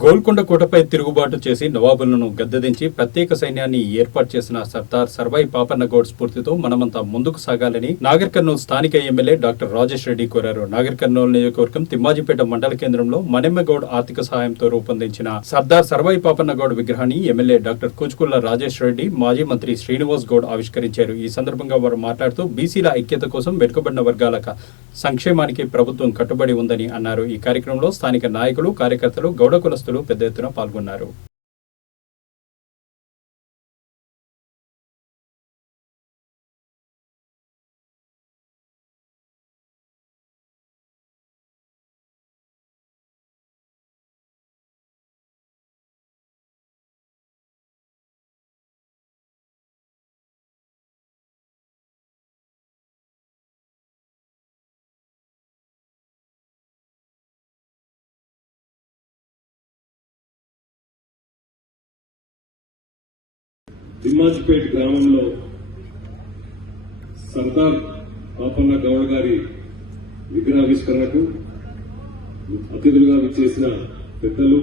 గోల్కొండ కోటపై తిరుగుబాటు చేసి నవాబులను గద్దెదించి ప్రత్యేక సైన్యాన్ని ఏర్పాటు చేసిన సర్దార్ సర్వాయి పాపన్న గౌడ్ స్ఫూర్తితో మనమంతా ముందుకు సాగాలని నాగర్ కర్నూలు స్థానిక ఎమ్మెల్యే డాక్టర్ రాజేష్ రెడ్డి కోరారు. నాగర్ కర్నూలు నియోజకవర్గం తిమ్మాజిపేట మండల కేంద్రంలో మనెమ్మగౌడ్ ఆర్థిక సహాయంతో రూపొందించిన సర్దార్ సర్వాయి పాపన్న గౌడ్ విగ్రహాన్ని ఎమ్మెల్యే డాక్టర్ కూచుకుల్ల రాజేష్ రెడ్డి మాజీ మంత్రి శ్రీనివాస్ గౌడ్ ఆవిష్కరించారు. ఈ సందర్భంగా వారు మాట్లాడుతూ బీసీల ఐక్యత కోసం వెనుకబడిన వర్గాల సంక్షేమానికి ప్రభుత్వం కట్టుబడి ఉందని అన్నారు. ఈ కార్యక్రమంలో స్థానిక నాయకులు కార్యకర్తలు గౌడకుల గ్రామస్తులు పెద్ద ఎత్తున పాల్గొన్నారు. తిమ్మాజిపేట్ గ్రామంలో సర్దార్ పాపన్న గౌడ్ గారి విగ్రహావిష్కరణకు అతిథులుగా విచ్చేసిన పెద్దలు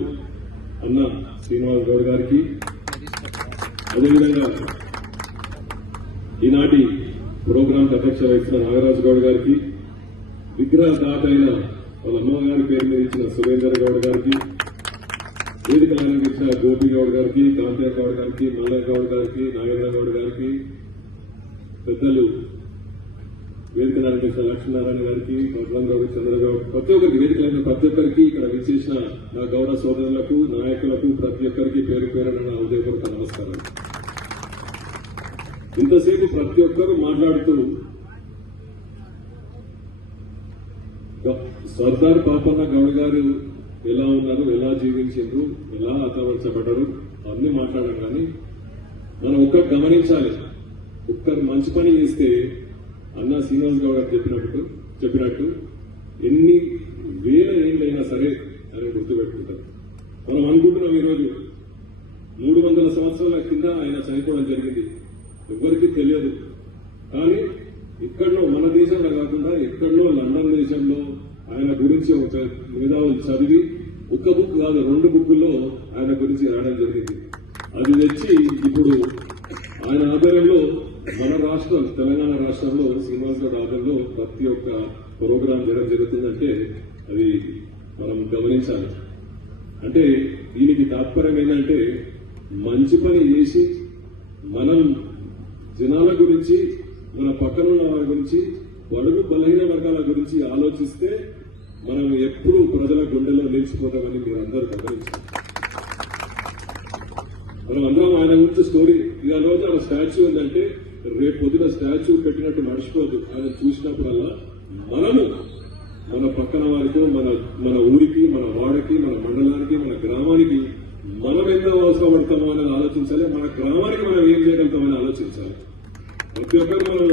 అన్న శ్రీనివాస్ గౌడ్ గారికి. అదేవిధంగా ఈనాటి ప్రోగ్రాం అధ్యక్ష వహించిన నాగరాజు గౌడ్ గారికి విగ్రహ దాత అయిన వాళ్ళ అమ్మగారి పేరు మీద ఇచ్చిన సురేందర్ గౌడ్ గారికి వేదిక ఆరంభించిన గోపి గౌడ్ గారికి కాంతయ్య గౌడ్ గారికి మల్లయ్య గౌడ్ గారికి నాగేంద్ర గౌడ్ గారికి పెద్దలు వేదిక ఆరంభించిన లక్ష్మీనారాయణ గారికి భద్రం గౌడ్ చంద్రగౌడ్ ప్రతి ఒక్కరికి వేదిక ప్రతి ఒక్కరికి ఇక్కడ విచ్చేసిన నా గౌడ సోదరులకు నాయకులకు ప్రతి ఒక్కరికి పేరు పేరున నా ఉదయపూర్వక నమస్కారం. ఇంతసేపు ప్రతి ఒక్కరు మాట్లాడుతూ సర్దార్ పాపన్న గౌడ్ గారు ఎలా ఉన్నారు ఎలా జీవించారు ఎలా అతవర్చబడ్డరు అన్ని మాట్లాడడం కానీ మనం ఒక్కటి గమనించాలి. ఒక్కరు మంచి పని చేస్తే అన్న శ్రీనివాస్ గౌడ్ గారు చెప్పినట్టు చెప్పినట్టు ఎన్ని వేల ఏళ్ళైనా సరే అని గుర్తుపెట్టుకుంటారు. మనం అనుకుంటున్నాం ఈరోజు మూడు వందల సంవత్సరాల కింద ఆయన చనిపోవడం జరిగింది. ఎవరికి తెలియదు. కానీ ఇక్కడో మన దేశంలో కాకుండా ఎక్కడో లండన్ దేశంలో ఆయన గురించి ఒక మేధావులు చదివి ఒక బుక్ కాదు రెండు బుక్కుల్లో ఆయన గురించి రాయడం జరిగింది. అది తెచ్చి ఇప్పుడు ఆయన ఆధ్వర్యంలో మన రాష్ట్రం తెలంగాణ రాష్ట్రంలో శ్రీనివాస్ గౌడ్ ఆధ్వర్యంలో ప్రతి ఒక్క ప్రోగ్రాం చేయడం జరుగుతుందంటే అది మనం గమనించాలి. అంటే దీనికి తాత్పర్యం ఏంటంటే మంచి పని చేసి మనం జనాల గురించి మన పక్కన ఉన్న వారి గురించి బడుగు బలహీన వర్గాల గురించి ఆలోచిస్తే మనం ఎప్పుడూ ప్రజల గుండెలో నిలిచిపోతామని మీరు అందరూ గమనించారు మనం అందరం ఆయన గురించి స్టోరీ ఇవాళ రోజు ఆయన స్టాచ్యూ ఏంటంటే రేపు పొద్దున స్టాచ్యూ పెట్టినట్టు మర్చిపోదు. ఆయన చూసినప్పుడల్లా మనము మన పక్కన వారికి మన మన ఊరికి మన వాడకి మన మండలానికి మన గ్రామానికి మనం ఎంత అవసరపడతామో అనేది ఆలోచించాలి. మన గ్రామానికి మనం ఏం చేయగలుగుతామని ఆలోచించాలి. ప్రతి ఒక్కరు మనం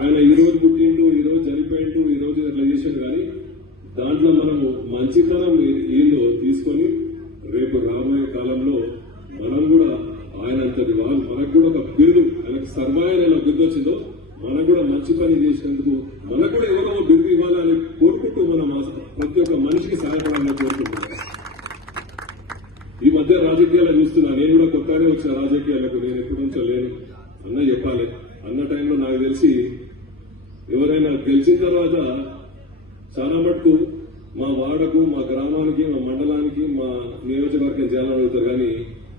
ఆయన ఈ రోజు పుట్టిండు ఈ రోజు చనిపోయిండు ఈ రోజు ఇట్లా చేసిండు కానీ దాంట్లో మనము మంచితనం ఏదో తీసుకొని రేపు రాబోయే కాలంలో మనం కూడా ఆయన అంతటి వాళ్ళు మనకు కూడా ఒక బిరుదు ఆయనకు సర్వాయన ఎలా బిరుదు వచ్చిందో మనకు కూడా మంచి పని చేసినందుకు మనకు కూడా ఎవరో ఒక బిరుదు ఇవ్వాలని కోరుకుంటూ మనం ప్రతి ఒక్క మనిషికి సహాయపడాలని కోరుకుంటున్నాం. ఈ మధ్య రాజకీయాలు చూస్తున్నా నేను కూడా కొత్తగానే వచ్చిన రాజకీయాలకు నేను ఎప్పటి నుంచో లేను. అన్న చెప్పాలి. అన్న టైంలో నాకు తెలిసి ఎవరైనా గెలిచిన తర్వాత చాలా మటుకు మా వాడకు మా గ్రామానికి మా మండలానికి మా నియోజకవర్గం చేయాలని అడుగుతారు కానీ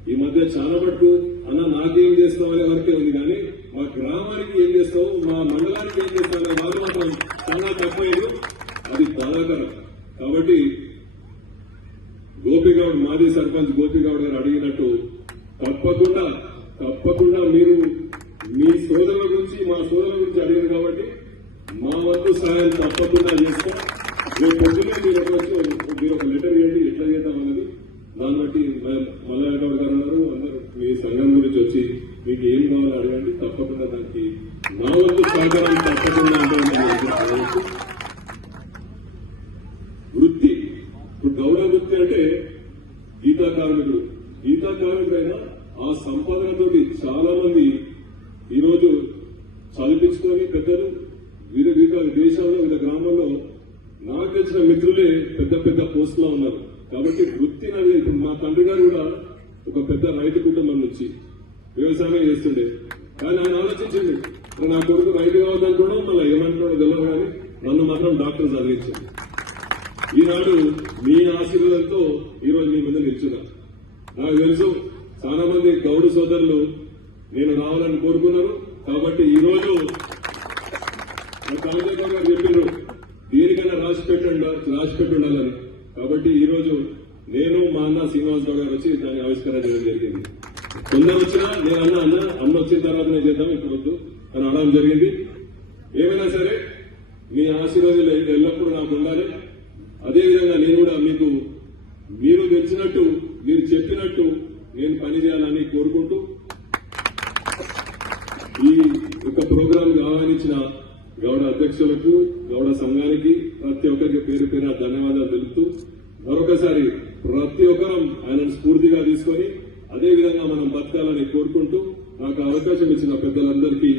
ఈ మధ్య చాలా మటుకు అన్న నాకేం చేస్తావు అనే వరకే ఉంది. కానీ మా గ్రామానికి ఏం చేస్తావు మా మండలానికి ఏం చేస్తావు అనే వాళ్ళు మాత్రం చాలా తప్పలేదు. అది బాధాకరం. కాబట్టి గోపిగౌడ్ మాజీ సర్పంచ్ గోపిగౌడ్ గారు అడిగినట్టు తప్పకుండా తప్పకుండా మీరు మీ సోదరుల గురించి మా సోదరుల గురించి అడిగారు కాబట్టి మా వంతు సహాయం తప్పకుండా చేస్తాం. రేపు పొద్దున్నే మీరు ఒక మీరు ఒక లెటర్ ఇవ్వండి ఎట్లా చేద్దాం అన్నది. దాన్ని బట్టి మల్లయ్య గారు అన్నారు అందరూ మీ సంఘం గురించి వచ్చి మీకు ఏం కావాలో అడగండి. తప్పకుండా దానికి మా వంతు సహకారం తప్పకుండా అంటే వృత్తి ఇప్పుడు గౌరవ వృత్తి అంటే గీతా కార్మికుడు గీతా ఆ సంపాదనతోటి చాలా మంది ఈరోజు చదివించుకొని పెద్దలు వివిధ వివిధ గ్రామాల్లో నాకు తెలిసిన మిత్రులే పెద్ద పెద్ద పోస్టులో ఉన్నారు. కాబట్టి వృత్తి అనేది ఇప్పుడు మా తండ్రి గారు కూడా ఒక పెద్ద రైతు కుటుంబం నుంచి వ్యవసాయం చేస్తుండే. కానీ ఆయన ఆలోచించింది నా కొడుకు రైతు కూడా మళ్ళీ ఏమంటున్నాడో తెలియదు కానీ నన్ను మాత్రం డాక్టర్ చదివించండి ఈనాడు మీ ఆశీర్వాదంతో ఈరోజు మీ ముందు నిల్చున్నా. నాకు తెలుసు చాలా మంది గౌడు సోదరులు నేను రావాలని కోరుకున్నారు. కాబట్టి ఈ పెట్టి ఉండాలని. కాబట్టి ఈ రోజు నేను మా అన్న శ్రీనివాస్ గౌడ్ గారు వచ్చి దాన్ని ఆవిష్కరణ చేయడం జరిగింది. తొందర వచ్చినా నేను అన్న అన్న అమ్మ వచ్చిన తర్వాత నేను చేద్దాం ఇప్పుడు వద్దు అని అనడం జరిగింది. ఏమైనా సరే మీ ఆశీర్వాదాలు ఎల్లప్పుడూ నాకు ఉండాలి. అదేవిధంగా నేను కూడా మీకు మీరు తెచ్చినట్టు మీరు చెప్పినట్టు నేను పని చేయాలని కోరుకుంటూ ఈ యొక్క ప్రోగ్రాం ఆహ్వానించిన గౌడ అధ్యక్షులకు గౌడ సంఘానికి ప్రతి ఒక్కరికి పేరు పేరు ధన్యవాదాలు తెలుపుతూ మరొకసారి ప్రతి ఒక్కరం ఆయనను స్ఫూర్తిగా తీసుకొని అదేవిధంగా మనం బతకాలని కోరుకుంటూ నాకు అవకాశం ఇచ్చిన పెద్దలందరికీ